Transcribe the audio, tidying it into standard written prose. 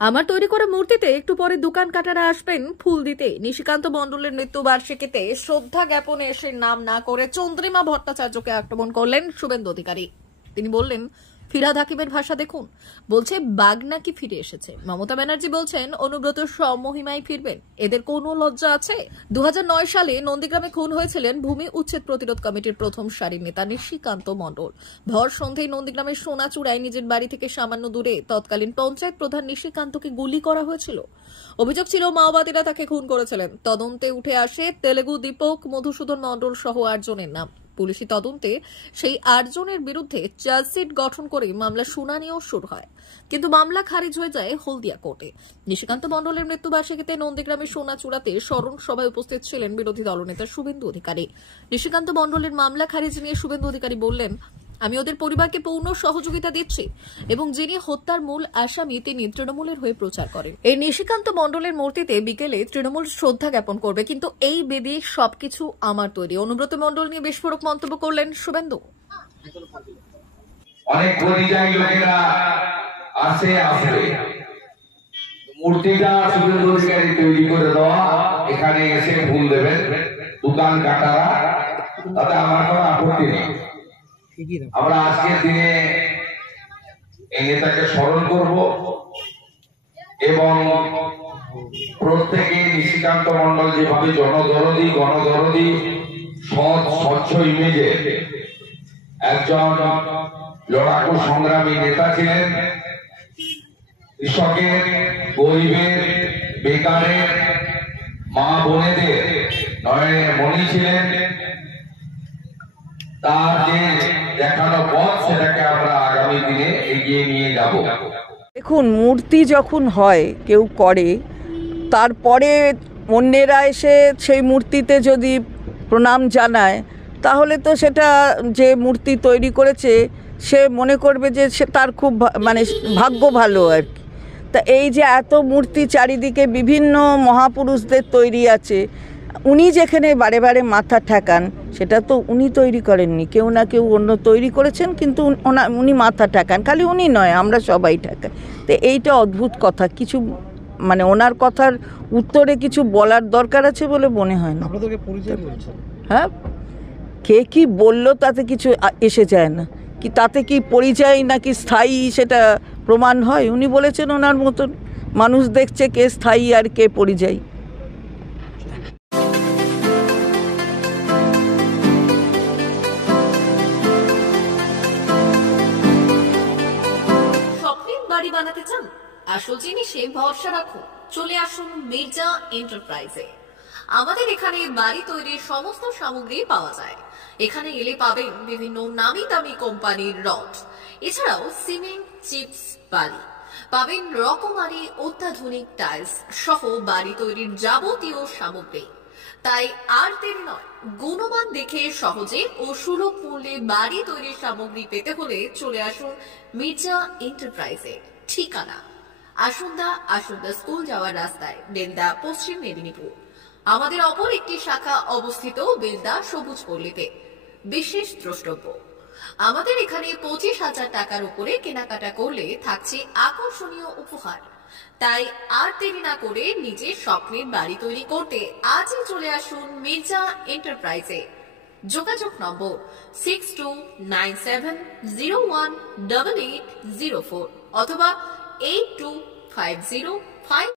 আমার তৈরি করা মূর্তিতে একটু পরে দোকান কাটারা আসবেন ফুল দিতে। নিশিকান্ত মণ্ডলের মৃত্যুবার্ষিকীতে শ্রদ্ধা জ্ঞাপনে এসে নাম না করে চন্দ্রিমা ভট্টাচার্যকে আক্রমণ করলেন শুভেন্দু অধিকারী। তিনি বললেন, ফিরহাদ হাকিমের ভাষা দেখুন, বলছে বাঘ নাকি ফিরে এসেছে। মমতা ব্যানার্জি বলছেন অনুব্রত স্বমহিমায় ফিরবেন। এদের কোনো লজ্জা আছে? 2009 সালে নন্দীগ্রামে খুন হয়েছিলেন ভূমি উচ্ছেদ প্রতিরোধ কমিটির প্রথম সারির নেতা নিশিকান্ত মণ্ডল। ভর সন্ধ্যায় নন্দীগ্রামের সোনাচূড়ায় নিজের বাড়ি থেকে সামান্য দূরে তৎকালীন পঞ্চায়েত প্রধান নিশিকান্তকে গুলি করা হয়েছিল। অভিযোগ ছিল মাওবাদীরা তাকে খুন করেছিলেন। তদন্তে উঠে আসে তেলেগু দীপক মধুসূদন মণ্ডল সহ 8 জনের নাম। পুলিশি তদন্তে সেই 8 জনের বিরুদ্ধে চার্জশিট গঠন করে মামলা শুনানিও শুরু হয়, কিন্তু মামলা খারিজ হয়ে যায় হলদিয়া কোর্টে। নিশিকান্ত মণ্ডলের মৃত্যুবার্ষিকীতে নন্দীগ্রামের সোনাচূড়াতে স্মরণ সভায় উপস্থিত ছিলেন বিরোধী দলনেতা শুভেন্দু অধিকারী। নিশিকান্ত মণ্ডলের মামলা খারিজ নিয়ে শুভেন্দু অধিকারী বললেন, আমি ওদের পরিবারকে পূর্ণ সহযোগিতা দিচ্ছি এবং যিনি হত্যার মূল আসামি তিনি তৃণমূলের হয়ে প্রচার করেন। এই নিশিকান্ত মণ্ডলের মূর্তিতে বিকেলে তৃণমূল শ্রদ্ধা জ্ঞাপন করবে, কিন্তু এই বেদি সবকিছু আমার তৈরি। অনুব্রত মণ্ডল নিয়ে বিস্ফোরক মন্তব্য করলেন শুভেন্দু। অনেক পরিযায়ী লোকেরা আসে আসবে, মূর্তিটা শুভেন্দু অধিকারী তৈরি করে দেওয়া, এখানে এসে ফুল দেবেন দোকান কাটারা, তাতে আমার কোনো আপত্তি নেই। আমরা আজকের দিনে এই নেতাকে স্মরণ করব এবং প্রত্যেকে নিশিকান্ত মণ্ডল যেভাবে গণদরদি সৎ স্বচ্ছ ইমেজে একজন লড়াকু সংগ্রামী নেতা ছিলেন, কৃষকের, গরিবের, বেকারের, মা বোনেদের নয়নের মণি ছিলেন। তার যে দেখানো পথ সেটাকে আমরা আগামী দিনে এগিয়ে নিয়ে যাব। দেখুন, মূর্তি যখন হয় কেউ করে, তারপরে অন্যেরা এসে সেই মূর্তিতে যদি প্রণাম জানায়, তাহলে তো সেটা যে মূর্তি তৈরি করেছে সে মনে করবে যে সে তার খুব ভাগ্য ভালো আর কি। তা এই যে এত মূর্তি চারিদিকে বিভিন্ন মহাপুরুষদের তৈরি আছে, উনি যেখানে বারে বারে মাথা ঠেকান, সেটা তো উনি তৈরি করেননি, কেউ না কেউ অন্য তৈরি করেছেন, কিন্তু উনি মাথা ঠেকান। খালি উনি নয়, আমরা সবাই ঠেকাই। তো এইটা অদ্ভুত কথা। কিছু ওনার কথার উত্তরে কিছু বলার দরকার আছে বলে মনে হয় না। হ্যাঁ, কে কি বললো তাতে কিছু এসে যায় না, কি তাতে কি পরিচয় নাকি স্থায়ী সেটা প্রমাণ হয়। উনি বলেছেন ওনার মতন, মানুষ দেখছে কে স্থায়ী আর কে পরিযায়ী। বাড়ি বানাতে চান? আসল জিনিসে ভরসা রাখুন, চলে আসুন মির্জা এন্টারপ্রাইজে। আমাদের এখানে বাড়ি তৈরির সমস্ত সামগ্রী পাওয়া যায়। এখানে এলে পাবেন বিভিন্ন নামি দামি কোম্পানির রড, এছাড়াও সিমেন্ট, চিপস, বালি, পাবেন রকমারি অত্যাধুনিক টাইলস সহ বাড়ি তৈরির যাবতীয় সামগ্রী। তাই আর দেরি নয়, গুণমান দেখে সহজে ও সুলভ মূল্যে বাড়ি তৈরির সামগ্রী পেতে হলে চলে আসুন মির্জা এন্টারপ্রাইজে। ঠিকানা আসুন্দা স্কুল যাওয়ার রাস্তায়, বেলদা, পশ্চিম মেদিনীপুর। আমাদের অপর একটি শাখা অবস্থিত বেলদা সবুজ পল্লীতে। বিশেষ দ্রষ্টব্য, আমাদের এখানে 25,000 টাকার উপরে কেনাকাটা করলে থাকছে আকর্ষণীয় উপহার। তাই আর দেরি না করে নিজের স্বপ্নের বাড়ি তৈরি করতে আজই চলে আসুন মির্জা এন্টারপ্রাইজে। যোগাযোগ নম্বর 6297018804 অথবা 8250